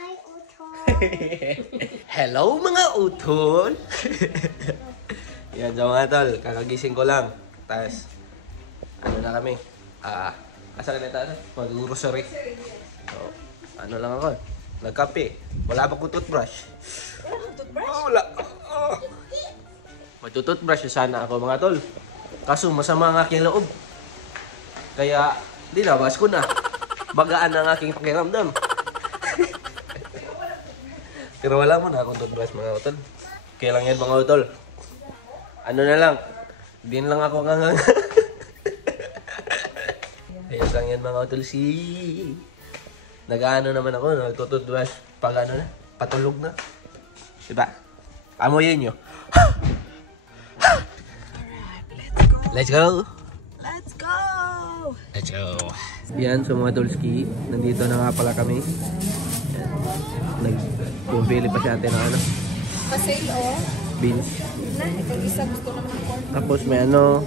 Hi, utol. Hello mga utol. Yan, so mga tol, kakagising ko lang. Tapos, ano na kami? Asa ka na tayo? Mag-grocery. So, ano lang ako? Nagkape. Wala pa ko toothbrush. Wala. Magtutoothbrush sana ako mga tol. Kaso masama ang aking loob. Kaya, dinabas ko na. Bagaan ang aking pakiramdam. Pero wala mo na akong toothbrush mga utol. Kaya lang yan mga utol. Ano na lang. Din lang ako ngang. Ayos lang yan mga utol. Nag-ano naman ako. Nagtutoothbrush. Pag ano na. Patulog na. Diba? Amoyin nyo. Let's go! Let's go! Let's go! Yan, so mga Tulski, nandito na nga pala kami. Nagpumili pa siya natin ng ano? Pasay o? Beans. Na, itong isa gusto naman ng corn. Tapos may ano,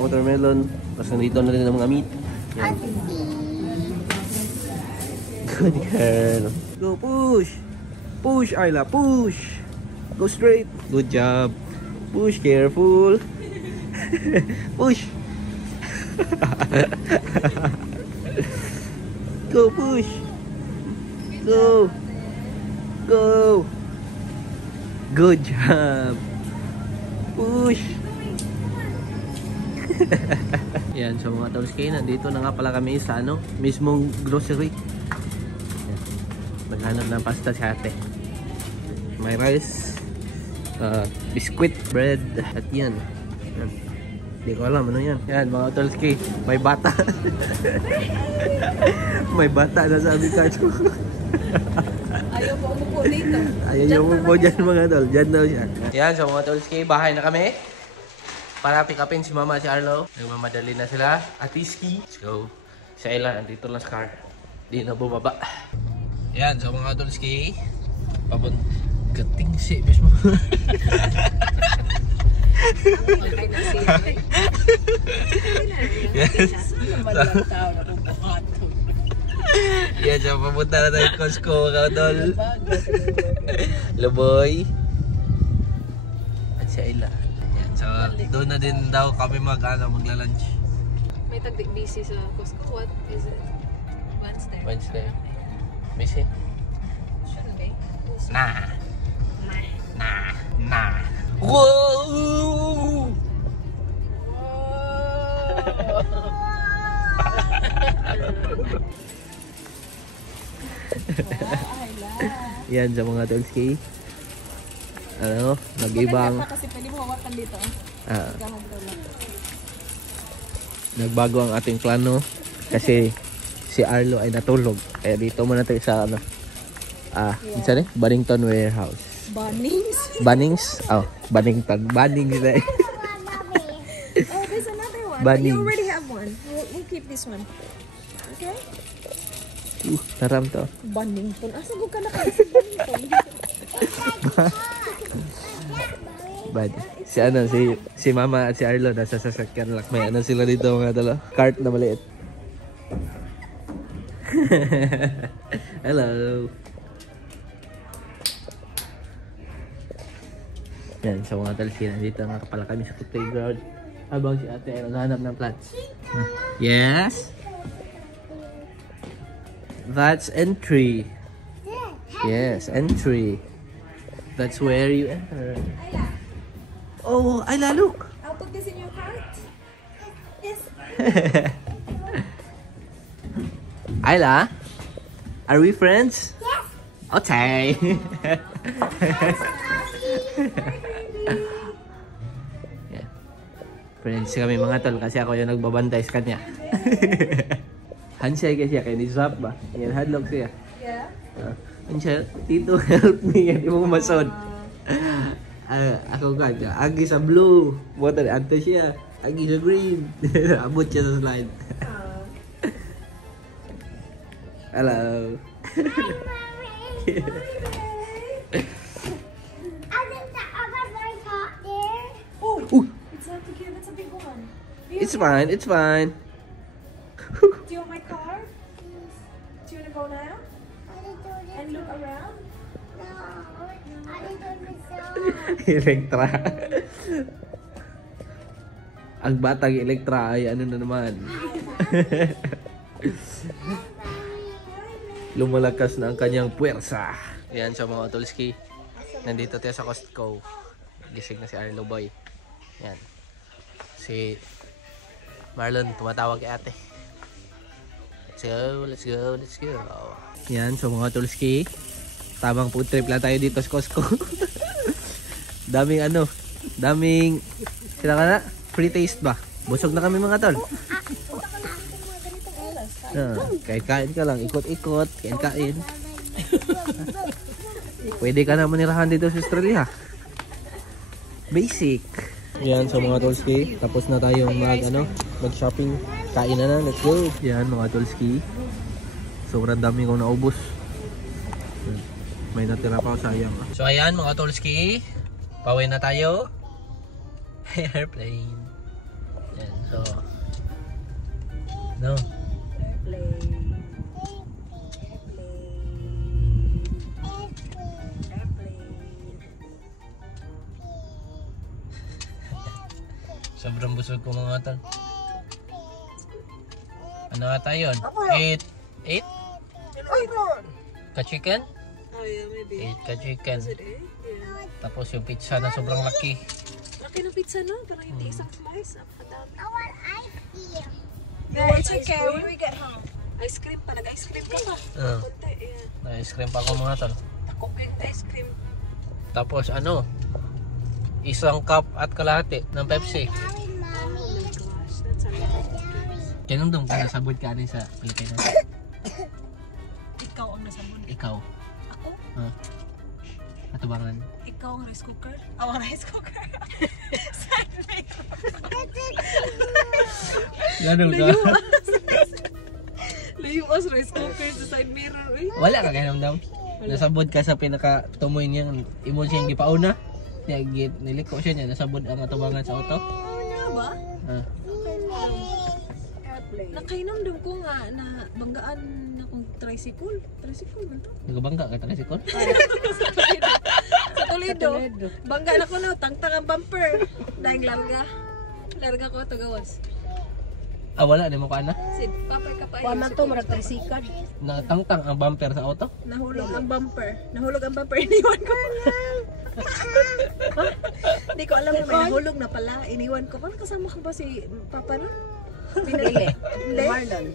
watermelon. Tapos nandito na rin ang mga meat. Yan. Good girl. Go push! Push, Ayla, push! Go straight. Good job. Push, careful. Push. Go, push. Go. Go. Good job. Push. Yan, so mga Tulski, nandito na nga pala kami sa ano, mismong grocery. Maghanap ng pasta si ate. May rice, biscuit, bread, at yan. Hindi ko alam ano yan. Yan mga Tulski, may bata. May bata na sabi ka. Ayaw po umupo dito. Ayaw yung umupo dyan mga tol. Dyan daw siya. Yan, so mga Tulski, bahay na kami. Para pick upin si mama at si Arlo. Nagmamadali na sila. Atiski. Let's go. Si Ayla, nandito lang sa car. Di na bumaba. Yan, so mga Tulski. Pabon. Gating si, bis mo. Yan, so papunta na tayo Costco, Kaudol. Luboy. At si Ayla. Yan, so doon na din daw kami magla-lunch. May tagdik busy sa Costco. What is it? Wednesday. Wednesday. Busy? Shouldn't be. Nah. Nah. Whoa! Yan sa mga Tulski. Ano, nag-ibang Kasi pwede mo hawakan dito. nagbago ang ating plano kasi si Arlo ay natulog. Kaya dito muna tayo sa ano. Isa ni Bannington Warehouse. Bunnings? Oh, Bannington. Bunnings na eh. Oh, there's another one. Bunnings. You already have one. We'll keep this one. Okay? Taram to. Bannington. Asa ko ka na kayo sa Bannington? Si ano, si Mama at si Arlo nasa sasakyan lang. May ano sila dito mga talo. Cart na maliit. Hello. Yan, sa mga Tulski, nandito nga pala kami sa playground. Habang si ate ay naghahanap ng plants. Yes? That's entry. Yes, entry. That's where you enter. Oh, Ayla, look! I'll put this in your cart. Yes. Ayla, are we friends? Yes. Okay. Yeah. Friends kami mga tol kasi ako yung nagbabantay sa kanya. Hansay kasi kaya ni Zap ba? Yan, hadlock siya. Yeah. Hansay, Tito, help me. Hindi mo masod. Ako kaya, agi sa blue. Water, ante siya. Agi sa green. Abot siya sa slide. Hello. Oh, it's not okay. That's a big one. It's fine, it's fine. Do you want my car? Do you want to go now? And look around. Elektra. Ang batang Elektra ay ano na naman. Lumalakas na ang kanyang puwersa. Yan sa mga Otolski. Nandito tayo sa Costco. Gising na si Arlo Boy. Yan. Si Marlon tumatawag kay ate. Let's go, let's go, let's go. Yan sa mga Otolski. Tamang food trip lang tayo dito sa Costco. Daming ano, daming sila ka na, free taste ba? Busog na kami mga tol. Kain-kain ka lang, ikot-ikot, kain-kain. Pwede ka na manirahan dito sa Australia. Basic. Yan sa mga Tolski, tapos na tayong mag-shopping. Kain na, let's go. Yan mga Tolski. Sobrang dami kong naubos. May natira pa, sayang. So ayan mga Tolski, pauwi na tayo. Airplane. Yan, so no. Sobrang busog ko mga tol. Ano ata yun? 8 ka-chicken? Oh yeah, maybe. 8 ka-chicken. Is it 8? Yeah. Tapos yung pizza na sobrang laki. Laki ng pizza no? Parang hindi isang slice. Napakadami. I want ice cream. Yeah, it's okay when we get home. Ice cream pa. Nag-ice cream ka ba? Kunti, yeah. Na-ice cream pa ako mga tol. Ako pa yung ice cream. Tapos isang cup at kalahati ng Pepsi. Oh my gosh, that's a lot of drinks. Kinundong ka na sabod ka sa Pilipinas. Ikaw ang nasabon. Ikaw. Ako? Katubangan. Ikaw ang rice cooker? Ang rice cooker. Side maker. Ganun ka. Layuas rice cooker sa side mirror. Eh. Wala ka ganun. Nasabod ka sa pinaka-tumoy niya. Imon siya hindi pauna. Niliko siya niya. Nasabod ang atubangan sa auto. Ano ba? Nakainamdam ko nga na banggaan na kong tricycle. Tricycle ba ito? Nagabangga ka talaga sikon? Sa Toledo. Bangga na ko na. Tangtang ang bumper. Dahil larga. Larga ko ito gawas. Wala. Di mo ka na? Sid, papay ka pa. Paano to, marag tricycle. Natangtang ang bumper sa auto? Nahulog ang bumper. Nahulog ang bumper. Iniwan ko. Hindi ko alam na may nahulog na pala. Iniwan ko. Paano kasama ko ba si Papa nun? Dili. Hindi. Marlon.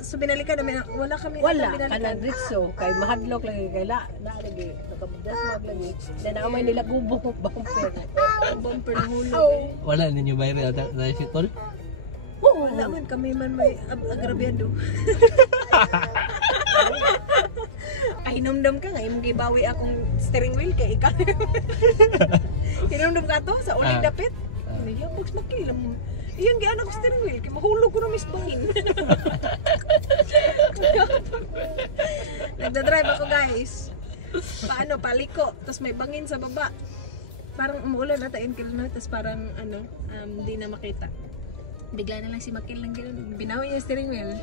So binalikan namin. Wala kami. Wala, binalikan. kanang ritso, kay mahadlok lagi, kay lagi, nakabudas lagi. Na naamay nila gubong bumper. Ang bumper nahulog eh. Wala ninyo bayari at tricycle? Oo. Wala man kami man may agrabyado. Hinumdum ka nga, imong gibawi akong steering wheel kay ikaw. Hinumdum ka to sa uling dapit. Niya box makilam. Iyang giana ko steering wheel kay mahulog ko na misbahin. Nagda-drive ako guys. Paano paliko, tapos may bangin sa baba. Parang umuulan na tayo na, tapos parang hindi na makita. Bigla na lang si Makil lang gano'n. Binawi niya yung steering wheel.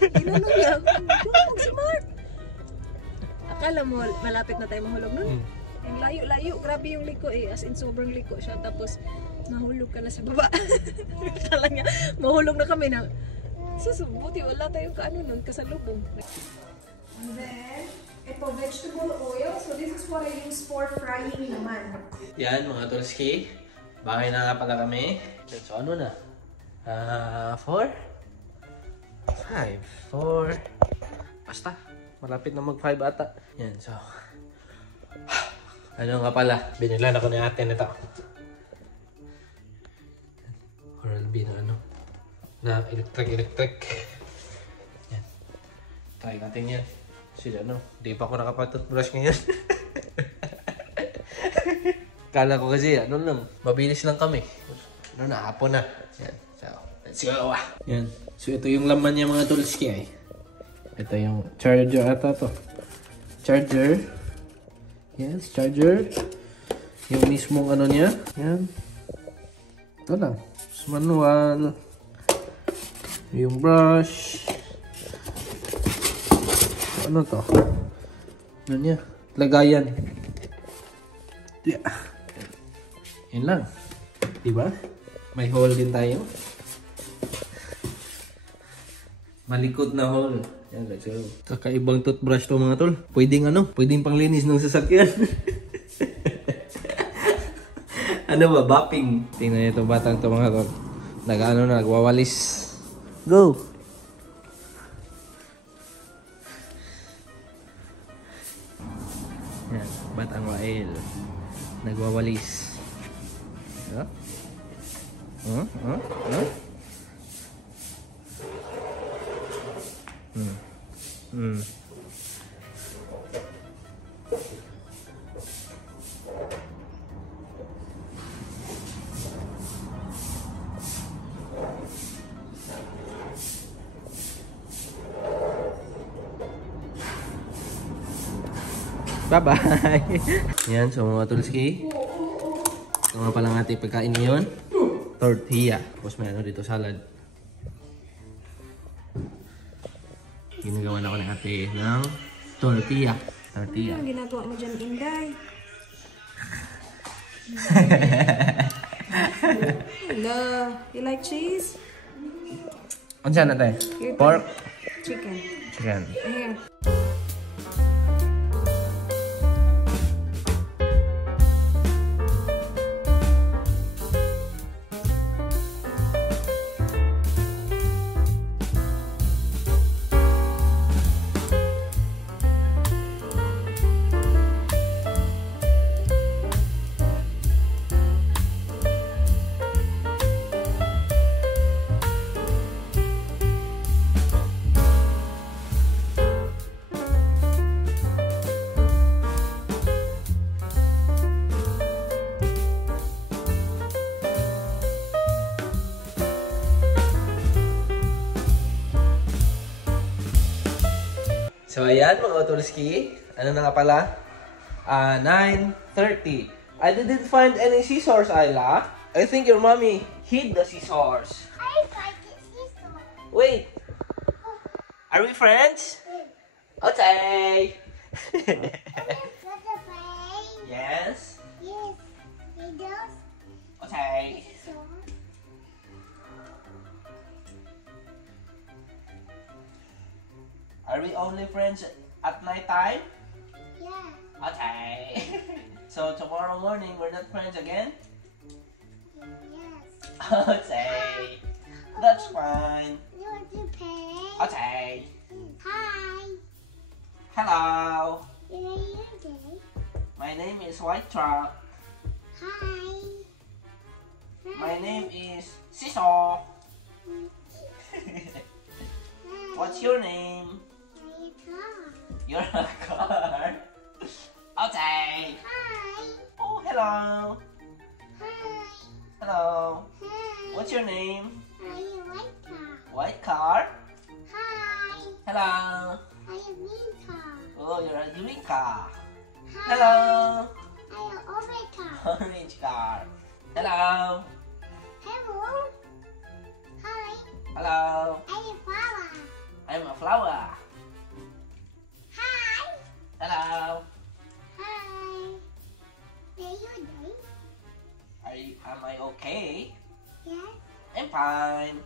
Ginanong niya. Huwag smart. Akala mo, malapit na tayo mahulog nun. Yung layo-layo. Grabe yung liko eh. As in, sobrang liko siya. Tapos, mahulog ka na sa baba. Akala niya, mahulog na kami na. Susubuti, wala tayong kaano nun, kasalubong. And then, ito, vegetable oil. So, this is what I use for frying naman. Yan mga Tolski. Bahay na nga pala kami. So ano na? 4? 5? 4? Basta. Malapit na mag 5 ata. Yan, so. Ano nga pala? Binilan ako ni ate nito. Oral-B na na electric. Yan. Try natin yan. Kasi di pa ako nakapag-toothbrush ngayon. Kala ko kasi, mabilis lang kami. Hapon na. Yan. So, let's go. Yan. So, ito yung laman niya mga Tolski eh. Ito yung charger ata to. Charger. Yes, charger. Yung mismong niya. Yan. Ito lang. Manual. Yung brush. Ano to? Ano niya? Lagayan. Yeah. Yun lang. Diba? May hole din tayo. Malikot na hole. Yan, let's go. Kakaibang toothbrush to mga tol. Pwedeng pwedeng panglinis ng sasakyan. Ano ba? Bapping. Tingnan niyo itong batang to mga tol. Nagwawalis. Go! Yan, batang wael. Nagwawalis. Huh? Huh? Huh? Huh? Bye-bye! Yan, so mga tulski. Ito nga palang ating pagkain ngayon. Tortilla. Tapos may dito, salad. Ginagawa na ako ng ate ng tortilla. Tortilla. Ano ginagawa mo dyan, Inday? Hello. You like cheese? Ano siya natin? Pork? Chicken. Chicken. Here. So ayan mga Otolski, ano na nga pala? 9:30. I didn't find any scissors, Ayla. I think your mommy hid the scissors. I find the scissors. Wait. Are we friends? Okay. Got the face. Yes. Yes. It does. Okay. So. Are we only friends at night time? Yeah. Okay. So tomorrow morning we're not friends again? Yes. Okay. That's fine. You want to pay? Okay. Hi. Hello. Your name? My name is White Truck. Hi. My name is Siso. What's your name? You're a car. Okay. Hi. Oh, hello. Hi. Hello. Hi. What's your name? Are you white car? White car. Hi. Hello. Are you green car? Oh, you're a green car. Hi. Hello. Are you orange car? Orange car. Hello. Hello. Hi. Hello. Are you flower? I'm a flower. Hi. Hello. Hi. Are you there? Am I okay? Yes. I'm fine.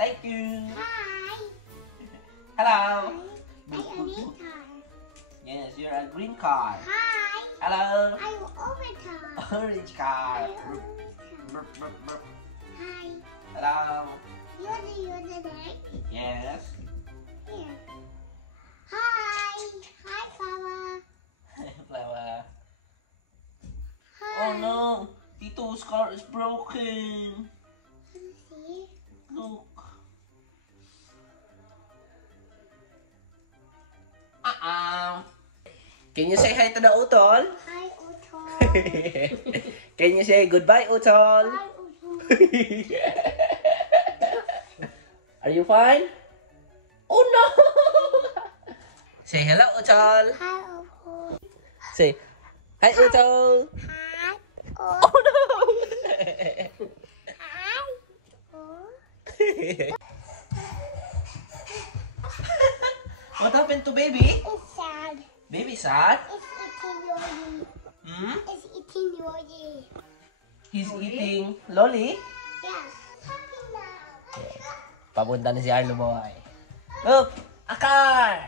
Thank you. Hi. Hello. Are you green car? Yes, you're a green car. Hi. Hello. Are you orange car? Orange car. Are you orange car? Burp, burp, burp. Hi. Hello. You're the there? Yes. Here. Hi. Hi, flower. Flower. Hi. Oh no. Tito's car is broken. See? Look. Can you say hi to the Utol? Hi, Otto. Can you say goodbye, Utol? Hi, Otto. Are you fine? Oh no! Say hello, Utol. Hi, Otto. Say hi, Utol. Hi, Oh Otto. no! Hi, Otto. What happened to baby? It's sad. Baby sad? It's eating Lolly. Hmm? It's eating Lolly. He's eating lolly? Yeah. Happy now. Papunta na si Arlo boy. Look! A car!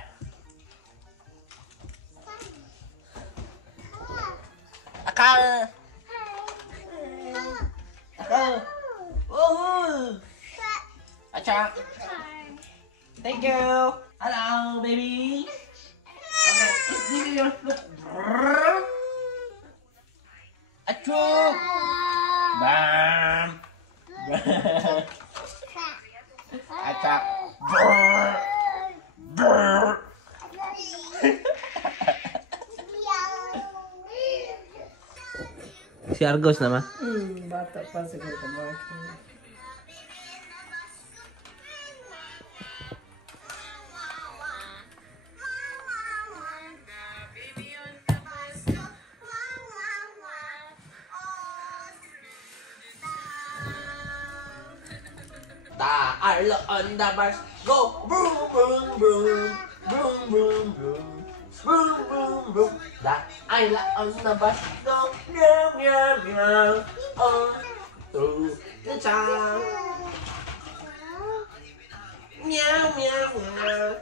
A car! A car! Oh! Achak! Thank you! Hello, baby! Okay, let's give you your look. Achoo! Bam! Achak! Si Argos naman. Bata pa siguro ka Mark. Ta Arlo on the bus, go! Boom, boom, boom! Boom, boom, boom! Boom, boom, boom! The Arlo on the bus, go! Meow, meow, meow! On through the town. Meow, meow, meow!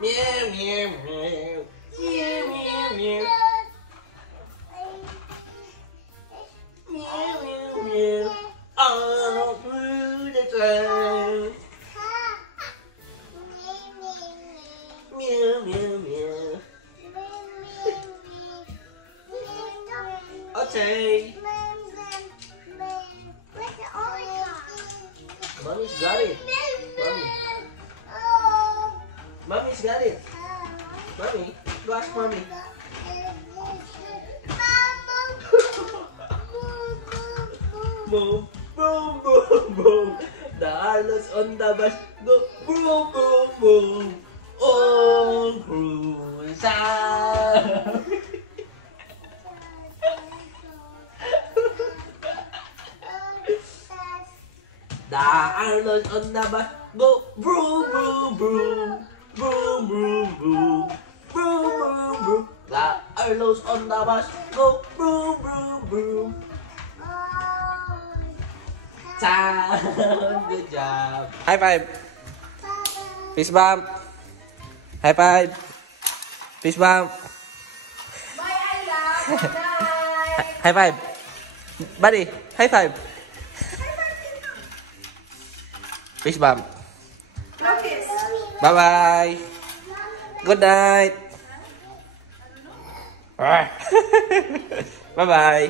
Meow, meow, meow! Meow, meow, meow! Meow, meow, meow! On through the town. Meow, meow, meow! Okay. Mommy's got it. Mommy's got it. Mommy, go ask mommy. Boom, boom, boom, boom. The Arlos on the bus go boom, boom, boom. On cruise time. The Arlos on the bus go boom, boom, boom. Boom, boom, boom. Boom, boom, boom. The Arlos on the bus go boom, boom, boom. Sound, good job. High five. Fist bump. High five. Fist bump. Bye, Ayla. Good night. High five. Buddy, high five. Fist bump. No kiss. Bye bye. Good night. Bye bye.